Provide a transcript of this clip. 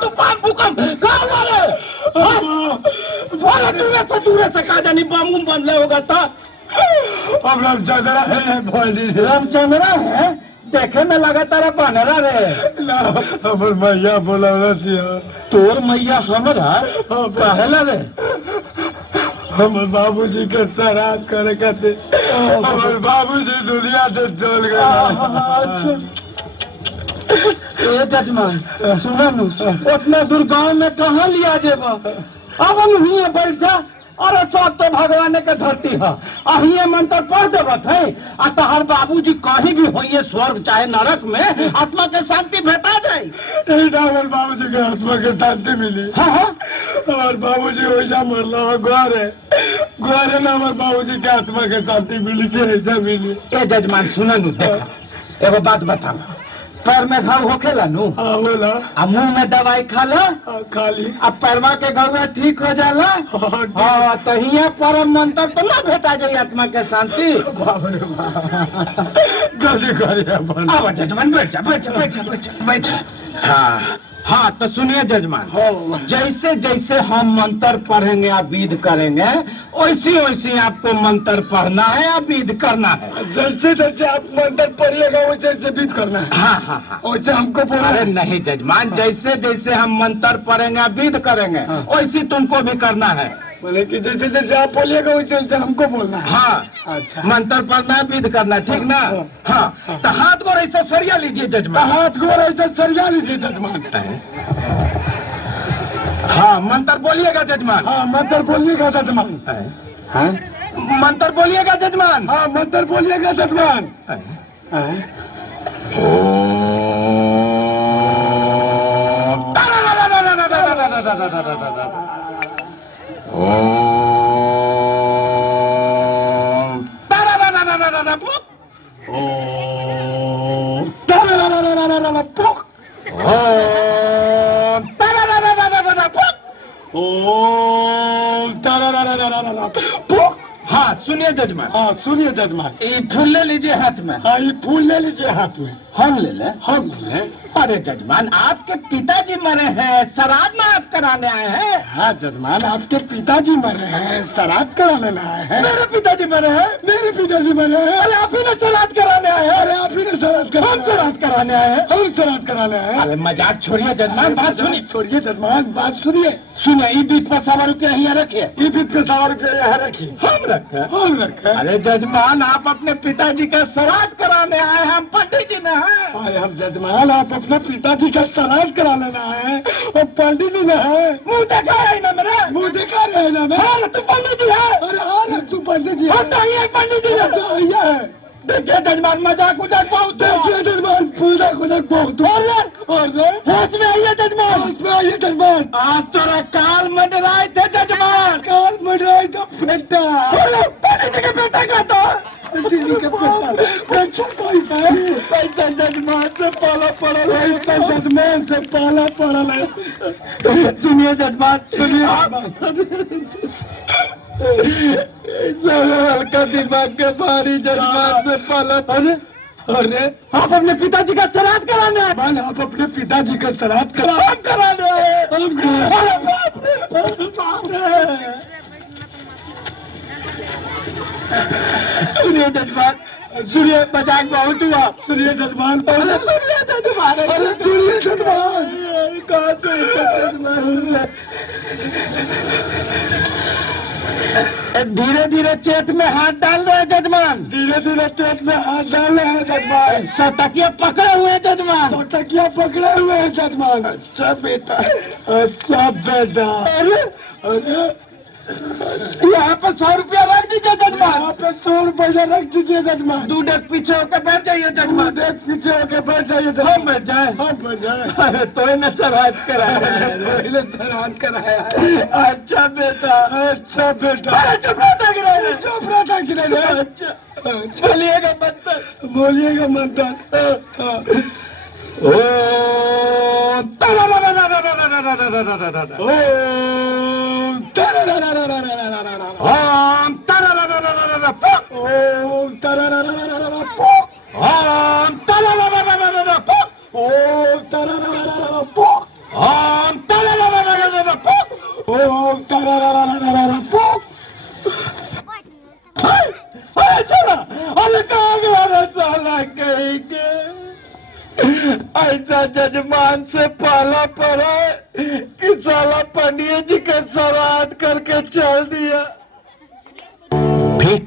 तूफान भूकंप दूर से कहा जानी बम बदले होगा था। अब रामचंद्रा है रामचंद्रा है देखे में लगा तारा बनरा रे हमर मैया बोला तोर मैया हमरा पहला रे हमर बाबूजी के श्राद्ध करे खातिर हमर बाबूजी दुनिया से चल गए। ए जजमान सुना नु उतना दूर गाँव में कहाँ लिया जेब अब हम हिये बैठ जा और सब तो भगवान के धरती है अहिए मंत्र पढ़ देवत है आ तोहर बाबूजी कहीं भी होइए स्वर्ग चाहे नरक में आत्मा के शांति भेटा जाए। हमर बाबूजी के आत्मा के शांति मिली। हाँ हमार बाबूजी वैसा मरला गोरे ना हमार बाबूजी के आत्मा के शांति मिली के ऐसा मिली। ए जजमान सुना नु देखा एगो बात बता पैर में घाव होखेला नु होला आ मुंह में दवाई खाला खाली अब पैरवा के घाव ठीक हो जाला। हाँ तो हिया परम मंत्र तो ना भेटा जाए आत्मा के शांति। जल्दी करिए अब जजमान बैठ जा बैठ जा बैठ जा बैठ जा बैठ जा। हाँ हाँ तो सुनिए जजमान जैसे जैसे हम मंत्र पढ़ेंगे आप विध करेंगे वैसे वैसे आपको मंत्र पढ़ना है या विध करना है। जैसे जैसे आप मंत्र पढ़िएगा वैसे वैसे विध करना है। हाँ हाँ हाँ वैसे हमको बोला अरे नहीं जजमान जैसे जैसे हम मंत्र पढ़ेंगे विध करेंगे वैसे तुमको भी करना है। बोले कि जैसे जैसे आप बोलिएगा वैसे वैसे हमको बोलना है। हाँ अच्छा मंत्र पढ़ना है विध करना है ठीक ना। हाँ तो हाथ को ऐसा सरिया लीजिए जजमान हाथ को ऐसा सरिया लीजिए जजमान। हाँ मंत्र बोलिएगा जजमान। हाँ मंत्र बोलिएगा जजमान। हाँ मंत्र बोलिएगा जजमान। हाँ मंत्र बोलिएगा जजमान। हाँ सुनिए जजमान। हाँ सुनिए जजमान। ये फूल ले लीजिए हाथ में। हाँ ये फूल ले लीजिए हाथ में। हम ले लें। हम ले। अरे जजमान आपके पिताजी मरे हैं श्राद्ध में आप कराने आए हैं। हाँ जजमान आपके पिताजी मरे हैं श्राद्ध कराने आए हैं। मेरे पिताजी मरे हैं। मेरे पिताजी मरे हैं। अरे आप ही ने श्राद्ध कराने आए हैं। अरे आप ही ने श्राद्ध कराने। हम श्राद्ध कराने आए हैं। हम श्राद्ध कराने आए हैं। अरे मजाक छोड़िए जजमान बात सुनिए। छोड़िए जजमान बात सुनिए। सुनिए ई बीच पर 100 रुपया यहाँ रखिए। ई बीच पे 100 रुपया यहाँ रखिए। हम रखे। हम रखे। अरे जजमान आप अपने पिताजी का श्राद्ध कराने आए हैं हम पंडित जी ने हैं। अरे हम जजमान आप अपने पिताजी का श्राद्ध करा लेना है और पंडित जी ने है। मुँह देखा है ना मेरा। मुँह देखा रहे ना मैं। हाँ तू पंडित जी है। अरे हाँ तू पंडित जी है। पंडित जी है। देखिए जजमान मजाक उजाक बहुत देखिए जजमान पूजा कुजाक बहुत और होश में आइए जजमान। होश में आइए जजमान। आज तोरा काल मंडराए थे जजमान। काल मंडराए तो बेटा पंडित जी के बेटा का था। दीदी के पैसा पैसा जजमान से पाला पड़ा है। जजमान से पाला पड़ा है। सुनिए जजमान सुनिए हल्का दिमाग के भारी जजमान से पाला। अरे आप अपने पिताजी का श्राद्ध कराने आए। मान आप अपने पिताजी का श्राद्ध कराने आए। सुनिए जजमान सुनिए मजाक बहुत हुआ। सुनिए जजमान। सुनिए जजमान। सुनिए जजमान। कहाँ से जजमान धीरे धीरे चेत में हाथ डाल रहे हैं जजमान। धीरे धीरे चेत में हाथ डाल रहे हैं जजमान। सटकिया पकड़े हुए हैं जजमान। सटकिया पकड़े हुए हैं जजमान। अच्छा बेटा। अच्छा बेटा। अरे अरे यहाँ पे 100 रुपया रख दीजिए जजमान। यहाँ पे में 100 रुपया रख दीजिए जजमान। 2 डेग पीछे होकर बैठ जाइए जजमान। देख पीछे होके बैठ जाइए हम बैठ जाए। हम बैठ जाए। अरे तो न श्राद्ध कराया। पहले श्राद्ध कराया है। अच्छा बेटा। अच्छा बेटा। अरे चुप रहता कि नहीं? चुप रहता कि नहीं? अच्छा बोलिएगा मंत्र। बोलिएगा मंत्र। ओ अरे कहाँ गया साला कहीं के? ऐसा जजमान से पाला पड़ा कि साला पंडित जी का श्राद्ध करके चल दिया। फिर